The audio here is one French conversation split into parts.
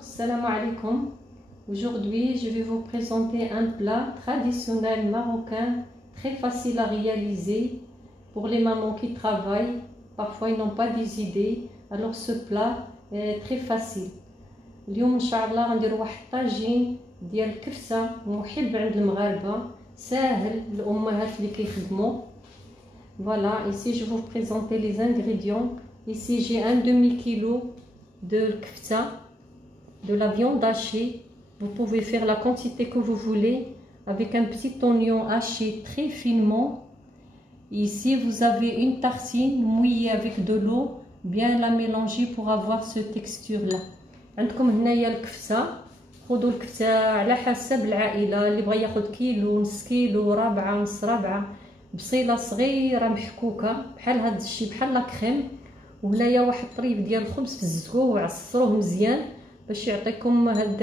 Salam alaikum. Aujourd'hui, je vais vous présenter un plat traditionnel marocain, très facile à réaliser pour les mamans qui travaillent. Parfois, ils n'ont pas des idées, alors ce plat est très facile. اليوم ان شاء الله غنديروا واحد الطاجين ديال الكفته محب عند المغاربه، ساهل الامهات اللي كيخدموا. Voilà, ici je vais vous présenter les ingrédients. Ici j'ai un demi-kilo de kefta, de la viande hachée. Vous pouvez faire la quantité que vous voulez avec un petit oignon haché très finement. Ici vous avez une tartine mouillée avec de l'eau, bien la mélanger pour avoir cette texture là. عندكم هنايا الكفته، خذوا الكفته على حسب العائله، اللي بغى ياخذ كيلو، نص كيلو، ربعه، نص ربعه. بصيله صغيره محكوكه بحال هاد الشيء، بحال لا كريم، وهنايا واحد الطريف ديال الخبز فزقوه وعصروه مزيان باش يعطيكم هاد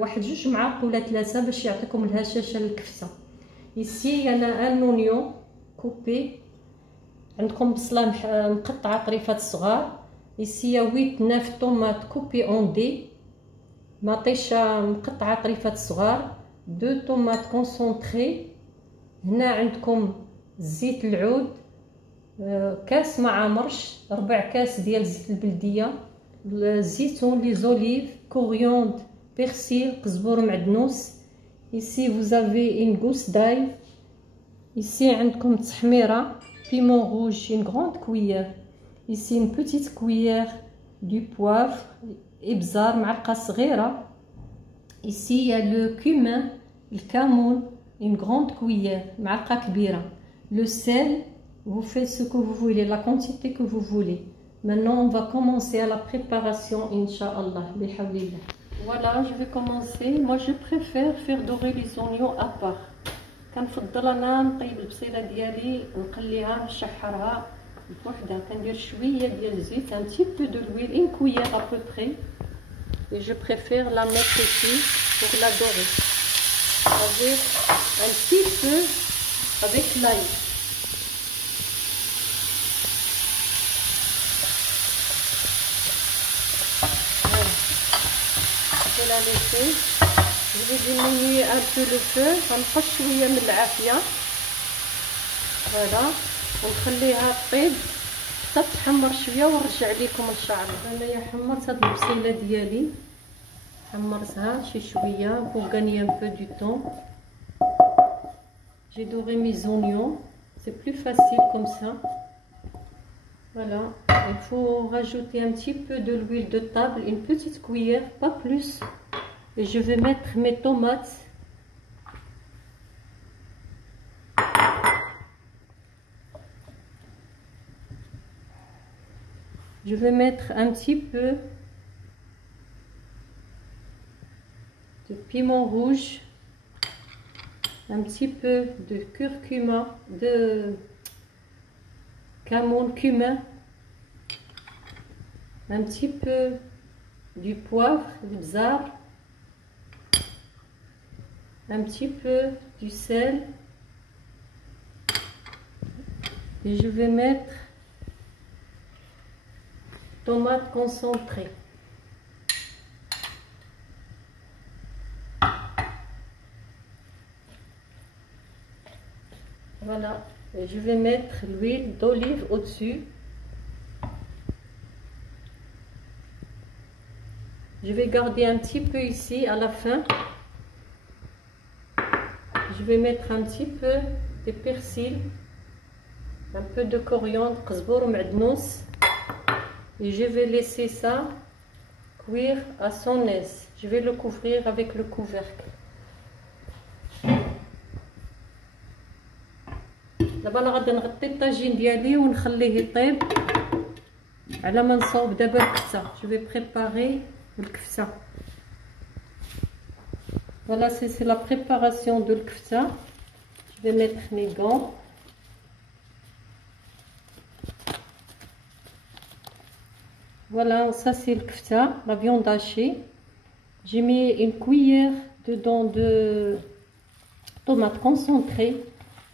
واحد 2 معالق ولا 3 باش يعطيكم الهشاشه للكفته. ici انا ان اونيون كوبي، عندكم بصله مقطعه طريفات صغار. ici 8-9 طوماط كوبي اون دي، مطيشه مقطعه طريفات صغار، 2 طوماط كونسونطري. هنا عندكم زيت العود، كاس مع مرش، 4 كاس ديال زيت البلديه، الزيتون، لي زوليف، كوريوند، بيرسيل، قزبور معدنوس. ici vous avez une gousse d'ail. ici عندكم تحميره، piment rouge, une grande cuillère. ici une petite cuillère du poivre، ابزار معلقه صغيره. ici il y a le cumin، الكمون، une grande cuillère، معلقه كبيره. le sel، vous faites ce que vous voulez, la quantité que vous voulez. Maintenant on va commencer à la préparation, Inch'Allah, bihawlillah. Voilà, je vais commencer. Moi je préfère faire dorer les oignons à part. كنفضل انا نطيب البصيله ديالي نقليها نشحرها بوحدها. كندير شويه ديال الزيت، un petit peu de l'huile، une cuillère à peu près, et je préfère la mettre ici pour la dorer avec un petit peu avec l'ail. Voilà. Je vais la laisser. Je vais diminuer un peu le feu، غنقص شويه من العافيه. Voilà. ونخليها طيب حتى تحمر شويه ونرجع لكم ان شاء الله. انايا حمرت هاد البصيله ديالي، حمرتها شي شويه pour gagner un peu du temps. J'ai doré mes oignons, c'est plus facile comme ça. Voilà, il faut rajouter un petit peu de l'huile de table, une petite cuillère, pas plus. Et je vais mettre mes tomates. Je vais mettre un petit peu de piment rouge, un petit peu de curcuma, de cumin, un petit peu du poivre, du bzar, un petit peu du sel, et je vais mettre tomate concentrée. Voilà, et je vais mettre l'huile d'olive au-dessus. Je vais garder un petit peu ici à la fin. Je vais mettre un petit peu de persil, un peu de coriandre، قزبور ومعدنوس. Et je vais laisser ça cuire à son aise. Je vais le couvrir avec le couvercle. دابا انا غادي نغطي الطاجين ديالي ونخليه يطيب على ما نصاوب دابا الكفته. Je vais préparer الكفته. Voilà, c'est la préparation de الكفته. Je vais mettre mes gants. Voilà, ça c'est le kefta, la viande hachée. J'ai mis une cuillère dedans de tomates concentrées.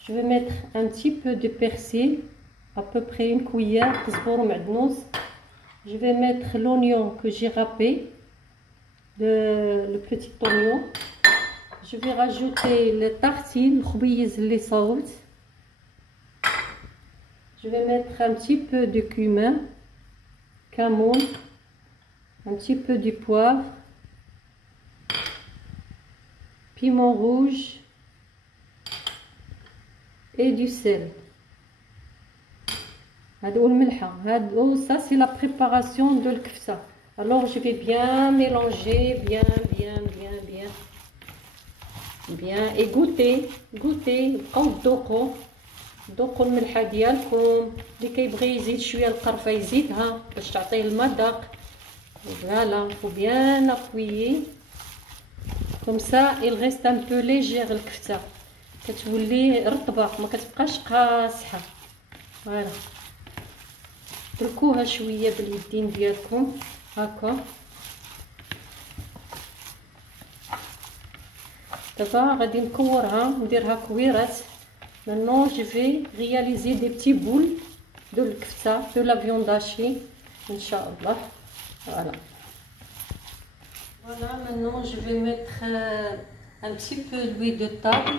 Je vais mettre un petit peu de persil, à peu près une cuillère, Je vais mettre l'oignon que j'ai râpé. le petit oignon. Je vais rajouter les tartines, les saout. Je vais mettre un petit peu de cumin, camon, un petit peu du poivre, piment rouge et du sel. Ça c'est la préparation de l'kfta. Alors je vais bien mélanger, bien et goûter. بقاو ذوقوا الملحه ديالكم. اللي كيبغي يزيد شويه القرفه يزيدها باش تعطيه المذاق. فوالا faut bien appuyer comme ça il reste un peu légère الكفته كتولي رطبه ما كتبقاش قاصحه. فوالا تركوها شويه باليدين ديالكم هكا. دابا غادي نكورها نديرها كويرات. Maintenant je vais réaliser des petits boules de l'kfta, de la viande hachée, Inch'Allah. Voilà. Voilà, maintenant je vais mettre un petit peu d'huile de table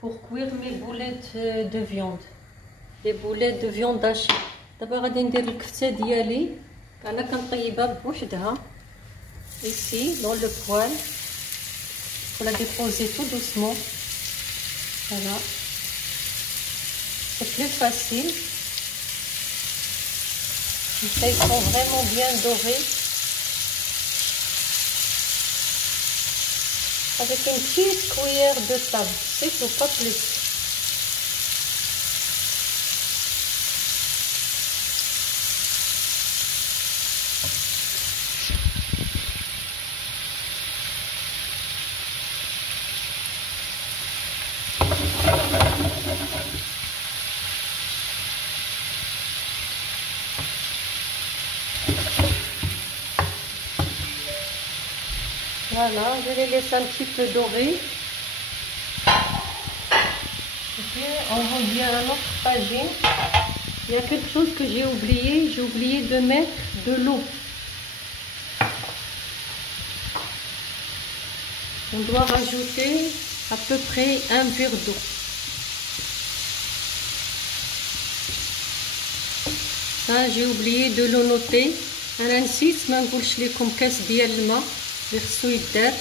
pour cuire mes boulettes de viande. Les boulettes de viande hachée. D'abord غادي ندير الكفته ديالي انا كنطيبها بوحدها ici dans le poêle. Faut la déposer tout doucement. Voilà. C'est plus facile. Ils sont vraiment bien dorés. Avec une petite cuillère de table, c'est tout, pas plus. Voilà, je les laisse un petit peu dorer. Ok, on revient à notre tagine. Il y a quelque chose que j'ai oublié de mettre de l'eau. On doit rajouter à peu près un verre d'eau. Ça, j'ai oublié de le noter. أنا نسيت ما نقولش لكم كاس ديال الماء اللي خصو يدار.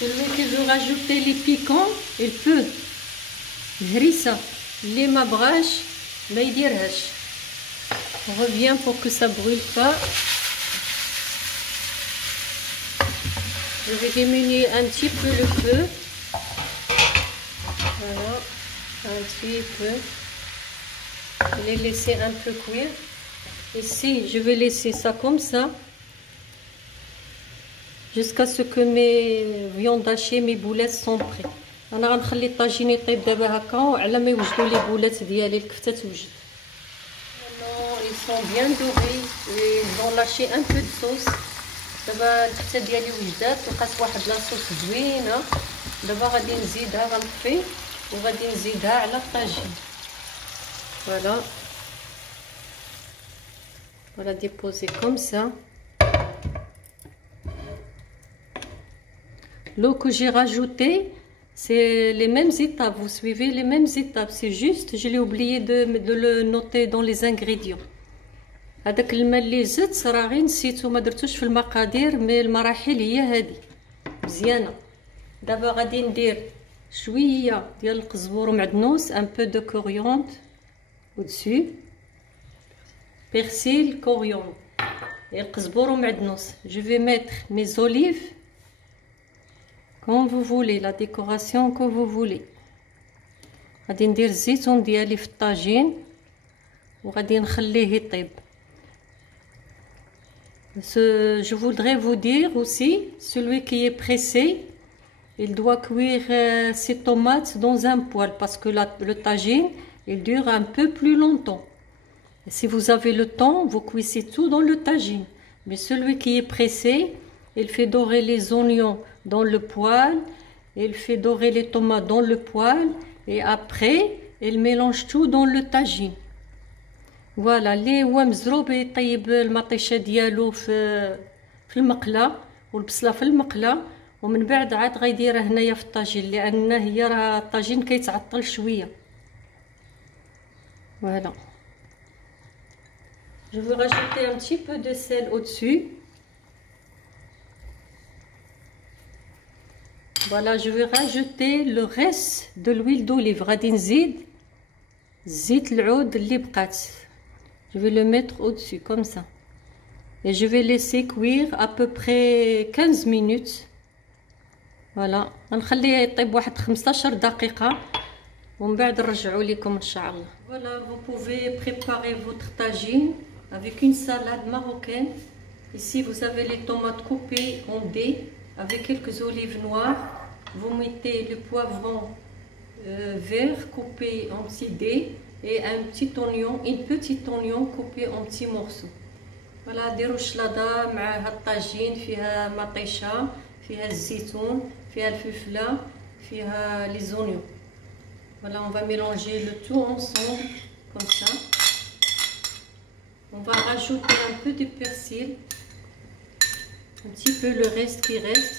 Celui qui veut rajouter les piquants, il peut. الهريسة اللي ما بغاش ما يديرهاش. On revient pour que ça brûle pas. Je vais diminuer un petit peu le feu. Voilà, un petit peu. Les laisser un peu cuire. Ici, je vais laisser ça comme ça jusqu'à ce que mes viandes hachées, mes boulettes sont prêtes. انا غنخلي الطاجين يطيب دابا هكا وعلى ما يوجدوا لي بولات ديالي الكفته توجد. Ils sont bien dorés, ils ont lâché un peu de sauce. دابا الكفته ديالي وجدات لقات واحد لاصوص زوينه. دابا غادي نزيدها غنطفي وغادي نزيدها على الطاجين. Voilà. Voilà, déposer comme ça. L'eau que j'ai rajoutée, c'est les mêmes étapes. Vous suivez les mêmes étapes. C'est juste, je l'ai oublié de le noter dans les ingrédients. هذاك الماء اللي زدت راه غير نسيتو ما درتوش في المقادير، مي المراحل هي هذه مزيانه. دابا غادي ندير شويه ديال القزبور ومعدنوس، un peu de coriandre au-dessus, persil, coriandre et القزبور ومعدنوس. Je vais mettre mes olives comme vous voulez, la décoration que vous voulez. غادي ندير الزيتون ديالي في الطاجين وغادي نخليه يطيب. Je voudrais vous dire aussi, celui qui est pressé, il doit cuire ses tomates dans un poêle parce que le tagine, il dure un peu plus longtemps. Et si vous avez le temps, vous cuisez tout dans le tagine. Mais celui qui est pressé, il fait dorer les oignons dans le poêle, il fait dorer les tomates dans le poêle et après, il mélange tout dans le tagine. فوالا اللي هو مزروب يطيب المطيشه ديالو في المقله والبصله في المقله، ومن بعد عاد غيديرها هنايا في الطاجين، لان هي راه الطاجين كيتعطل شويه. فوالا je vais rajouter un petit peu de sel au-dessus. Voilà, je vais rajouter le reste de l'huile d'olive. غادي نزيد زيت العود اللي بقات. Je vais le mettre au-dessus comme ça. Et je vais laisser cuire à peu près 15 minutes. Voilà, غنخليه يطيب واحد 15 دقيقة ومن بعد نرجعوا لكم ان شاء الله. Voilà, vous pouvez préparer votre tagine avec une salade marocaine. Ici, vous avez les tomates coupées en dés avec quelques olives noires. Vous mettez le poivron vert coupé en petits dés et un petit oignon, une petite oignon coupé en petits morceaux. Voilà, ديروا الشلاضة مع الطاجين، فيها مطيشة، فيها الزيتون، فيها الفلفلة، فيها les oignons. Voilà, on va mélanger le tout ensemble comme ça. On va rajouter un peu de persil, un petit peu le reste qui reste.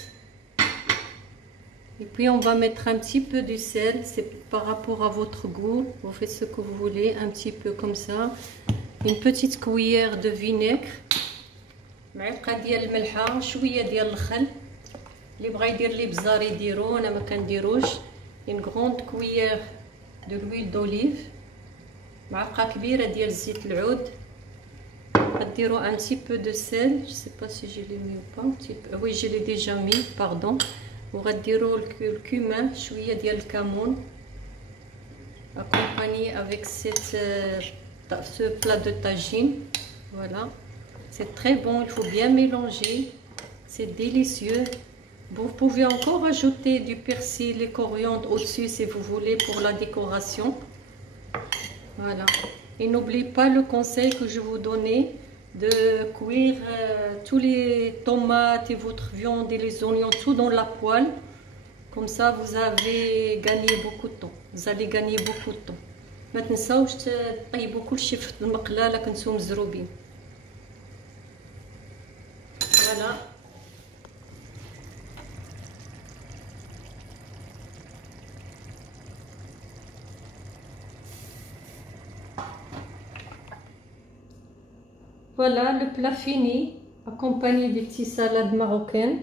Et puis on va mettre un petit peu de sel, c'est par rapport à votre goût, vous faites ce que vous voulez, un petit peu comme ça. Une petite cuillère de vinaigre, معلقة ديال الملحة، شوية ديال الخل، اللي بغا يدير لي بزار يديرو، انا ما كنديروش. une grande cuillère de l'huile d'olive، معلقة كبيرة ديال زيت العود. غديروا un petit peu de sel, je sais pas si je l'ai mis ou pas, un petit peu. Oui, je l'ai déjà mis, pardon. وغديروا الكمون، شويه ديال الكمون، accompagné avec ce plat de tagine. Voilà, c'est très bon, il faut bien mélanger, c'est délicieux. Vous pouvez encore ajouter du persil et coriandre au-dessus si vous voulez pour la décoration. Voilà, et n'oubliez pas le conseil que je vous donnais de cuire tous les tomates et votre viande et les oignons tout dans la poêle. Comme ça vous avez gagné beaucoup de temps, vous allez gagner beaucoup de temps. ما تنساوش تطيبوا كل شيء في المقله لا كنتو مزروبين. Voilà. Voilà le plat fini, accompagné des petites salades marocaines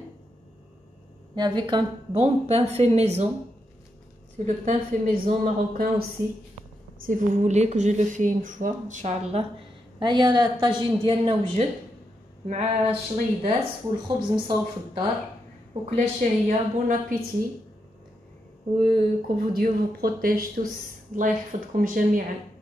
et avec un bon pain fait maison. C'est le pain fait maison marocain aussi, si vous voulez que je le fais une fois, Inch'Allah. هيا الطاجين ديالنا وجد مع الشليدات والخبز مصوب في الدار، وكلا شهية. بون ابيتي، و كو Dieu vous protège tous. الله يحفظكم جميعا.